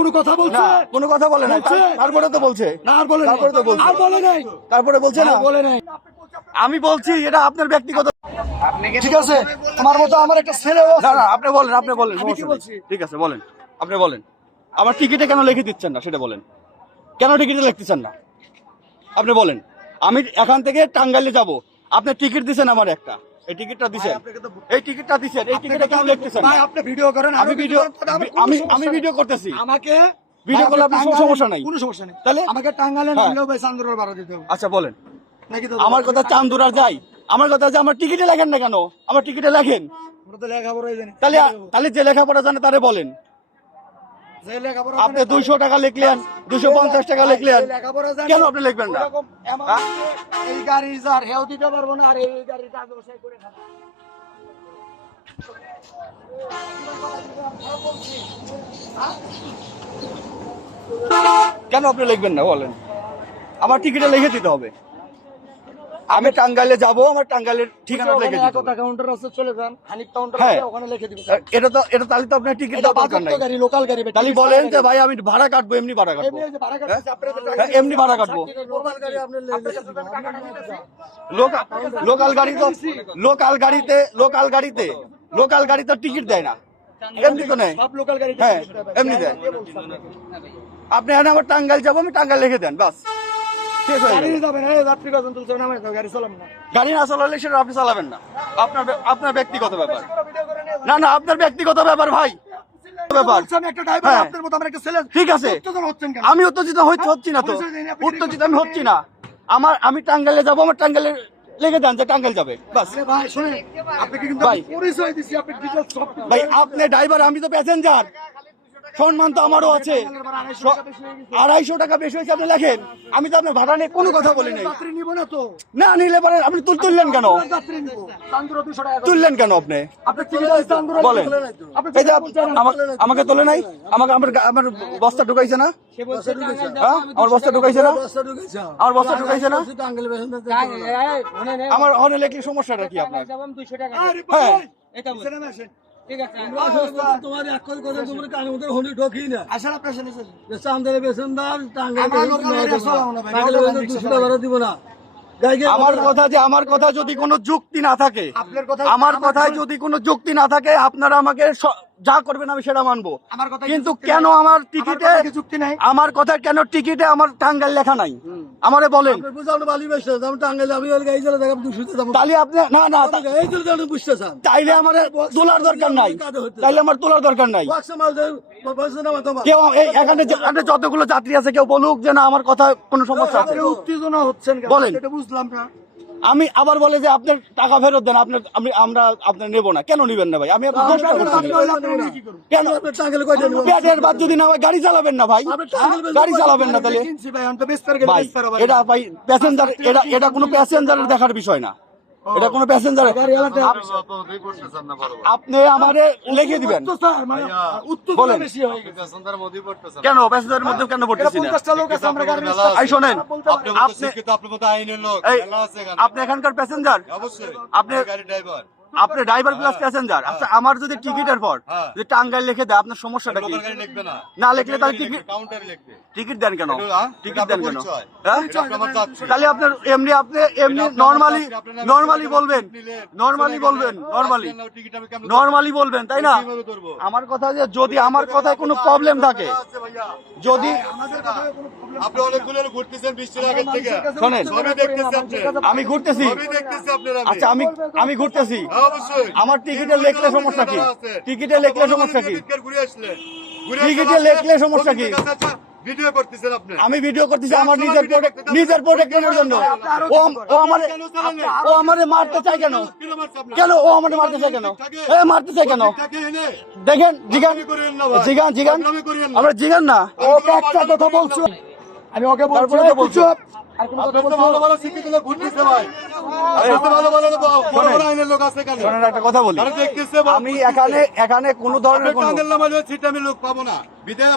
কোনো কথা বলছে? কোনো কথা বলে না, তারপরে তো বলছে না, আর বলে নাই। তারপরে তো বলছে। আর বলে নাই। তারপরে বলছে না, বলে নাই। আমি বলছি এটা আপনার ব্যক্তিগত। ঠিক আছে, তোমার মতো আমার একটা ছেলে না না, আপনি বলেন, আপনি বলেন, আমি কি সমস্যা নেই। বলছি? ঠিক আছে, বলেন, আপনি বলেন। আমার টিকিটে কেন লিখে দিচ্ছেন না সেটা বলেন, কেন টিকিটে লিখতেছেন না আপনি বলেন। আমি এখান থেকে টাঙ্গাইলে যাব, আপনি টিকিট দিছেন আমার একটা, এই টিকিটটা দিছেন, এই টিকিটটা দিছেন, এই টিকিটে কেন লিখতেছেন না? ভাই আপনি ভিডিও করেন, আমি ভিডিও, আমি ভিডিও করতেছি, আমাকে ভিডিও করলে আপনার কোনো সমস্যা নাই। কোনো সমস্যা নেই। তাহলে আমাকে টাঙ্গাইলে হ্যাঁ। নামলেও ভাই চান্দুরার ভাড়া দিতে হবে আচ্ছা বলেন, নাকি? তো আমার কথা চান্দুরার যাই, আমার কথা যে আমার টিকিটে লেখেন না কেন, আমার টিকিটে লেখেন। আমরা তো লেখাপড়াই জানি। তাহলে তাহলে যে লেখাপড়া জানে তারে বলেন। যে লেখাপড়া আপনি 200 টাকা লিখলেন, 250 টাকা লিখলেন, যে লেখাপড়া জানে, কেন আপনি লিখবেন না? ওরকম এমন এই গাড়ি যার হেও দিতে পারবো না, আর এই গাড়িটা আগে বসাই করে খাবো। কেন আপনি লিখবেন না বলেন? আমার টিকিটে লিখে দিতে হবে। আমি টাঙ্গাইলে যাব, আমার টাঙ্গাইলের ঠিকানা লিখে দিতে হবে। একতা কাউন্টার আছে, চলে যান হানিফ কাউন্টার হ্যাঁ। আছে, ওখানে লিখে দিবেন। এটা তাহলে তো আপনার টিকিট এটা দরকার নাই। বাজেট গাড়ি, লোকাল গাড়ি ভাই। তাহলে বলেন যে ভাই আমি ভাড়া কাটবো, এমনি ভাড়া কাটবো, এমনি এই যে ভাড়া কাটতেছে, আপনারা তো হ্যাঁ, এমনি ভাড়া কাটবো। লোকাল গাড়ি আপনি লিখে দিবেন। লোকাল গাড়ি তো লোকাল গাড়িতে টিকিট দেয় না, এমনি তো নেই। সব লোকাল গাড়ি হ্যাঁ, এমনি দেয়। আপনি এখানে আমার টাঙ্গাইল যাবো, আমি টাঙ্গাইল লিখে দেন, বাস শেষ হয়ে গাড়ি গেল। যাবেন, এই যাত্রী কজন তুলছে নামে তো গাড়ি চালাবেন না। গাড়ি না চালালে সেটা আপনি চালাবেন না, আপনার ব্যক্তিগত ব্যাপার। না না, আপনার ব্যক্তিগত ব্যাপার ভাই, ব্যাপার। বলছেন একটা ড্রাইভার, হ্যাঁ। আপনার মতো আমার একটা ছেলে। ঠিক আছে, উত্তেজন হচ্ছেন কেন? আমি উত্তেজিত হচ্ছি না তো, উত্তেজিত আমি হচ্ছি না। আমি টাঙ্গাইলে যাবো, আমার টাঙ্গাইলে লিখে দেন যে টাঙ্গাইল যাবে, বাস। আরে ভাই শুনেন, আপনাকে কিন্তু ভাই। পরিচয় দিছি, আপনি ডিটেইলস সব কিছু ভাই আপনি ড্রাইভার, আমি তো প্যাসেঞ্জার, সম্মান তো আমারও আছে। 250 টাকা বেশি হয়েছে আপনি লেখেন, আমি তো আপনার ভাড়া নিয়ে কোনো কথা বলি নাই। যাত্রী নিব না তো, না নিলে পারেন, আপনি তুললেন কেন? যাত্রী নিব। চান্দুরা 200 টাকা করে। তুললেন কেন আপনি আপনি টিকিট আছে চান্দুরা বলেন। তুলে নাই তো। আপনি এই যে আমাকে তোলে নাই, আমার বস্তা ঢুকাইছে না, হ্যাঁ? আমার বস্তা ঢুকাইছে না, আমার বস্তা ঢুকাইছে না, আমার অনেক লেখলে সমস্যাটা কি আপনার? আরে হ্যাঁ। ভাই, ছেলে না আসেন। আসেন আপনি আসেন, আসেন। আমরা লোকাল গাড়ি চালাবো না ভাই, লোকাল গাড়ি চালাবো। আমার কথা যদি কোনো যুক্তি না থাকে, আপনার কথা আমার কথায় যদি কোনো যুক্তি না থাকে, আপনারা আমাকে যা করবেন আমি সেটা মানবো। আমার কথা কিন্তু কেন আমার টিকিটে, যুক্তি নাই? আমার কথা কেন টিকিটে আমার টাঙ্গাইল লেখা নাই, আমারে বলেন। তাহলে আপনি না না, তাইলে আমার তোলার দরকার নাই, তাইলে আমার তোলার দরকার নাই। কেউ এখানে যতগুলো যাত্রী আছে কেউ বলুক যে না আমার কথা কোনো সমস্যা আছে। আপনি উত্তেজনা হচ্ছেন কেন? বলেন। এটা বুঝলাম না। আমি আবার বলে যে আপনার টাকা ফেরত দেন, আমরা আপনার নেবো না। কেন নিবেন না ভাই? আমি আপনার দোষটা করছি না। কেন পেটের বাদ যদি না হয় গাড়ি চালাবেন না ভাই, গাড়ি চালাবেন না তাহলে কিনছি ভাই, আমি তো বেস্তার গাড়ি ভাই। বেস্তার ভাই। এটা ভাই প্যাসেঞ্জার, এটা কোনো প্যাসেঞ্জারের দেখার বিষয় না, এটা কোনো প্যাসেঞ্জার। আপনি আমারে লিখে দিবেন। তো স্যার মানে উত্তেজনা বলেন। বেশি হয়ে গেছে। কেন প্যাসেঞ্জারের মধ্যে কেন পড়তেছি না? 50টা লোক আছে, আমরা গাড়ি এই শোনেন, এই আপনি আপনি এখানকার প্যাসেঞ্জার, অবশ্যই আপনি গাড়ি ড্রাইভার আপনি ড্রাইভার প্লাস প্যাসেঞ্জার। আচ্ছা আমার যদি টিকিটের পর হ্যাঁ। যদি টাঙ্গাইল লিখে দেয়, আপনার সমস্যাটা কি? লোকাল গাড়ি লিখবে না, না লিখলে তাহলে টিকিট কাউন্টারে লিখবে। টিকিট দেন কেন? হ্যাঁ? টিকিট এটা দেন আপনার কেন? পরিচয়। হ্যাঁ? এটা আপনার চাচ্ছি। তাহলে আপনার এমনি আপনি আপনার নরমালি চাচ্ছি, আপনার নামে নরমালি টিকিট বলবেন, নিলেন, নরমালি চলে বলবেন, গেলেন, নরমালি আসলেন না, টিকিট আমি কেমনে নরমালি বলবেন, তাই না? কিভাবে ধরবো? আমার কথা যে যদি আমার কথায় কোনো প্রবলেম থাকে, আছে ভাইয়া। যদি আপনি অনেকগুলো ঘুরতেছেন বৃষ্টির আগে থেকে, শোনেন, ছবি দেখতেছি আপনি, আমি ঘুরতেছি, ছবি দেখতেছি আপনার আচ্ছা আমি ঘুরতেছি, হ্যাঁ, অবশ্যই আমার টিকিটে লিখলে সমস্যা কি? টিকিটে লিখলে সমস্যা কি? ঘুরে আসলে টিকিটে লিখলে সমস্যা কি? ভিডিও করতেছেন আপনি, আমি ভিডিও করতেছি আমার নিজের প্রোটেকশনের জন্য। ও আমারে মারতে চায় কেন? কেন ও আমারে মারতে চায় কেন? এ মারতে চায় কেন? দেখেন জিগান জিগান জিগান, আমরা জিগান না। ওকে একটা কথা বলছো, আমি ওকে বলছি তারপরে তো বলছো। চুপ। আর কোনো কথা বলছো? ভালো ভালো শিক্ষিত লোক ঘুরতেছে ভাই, আপনার ভালো ভালো বড় বড় আইনের লোক আছে কেন? শোনেন একটা কথা বলি, আরে দেখতেছে আমি এখানে কোনো ধরনের কোনো টাঙ্গেল নামাজ ছিটামি লোক পাবো না বিদায়।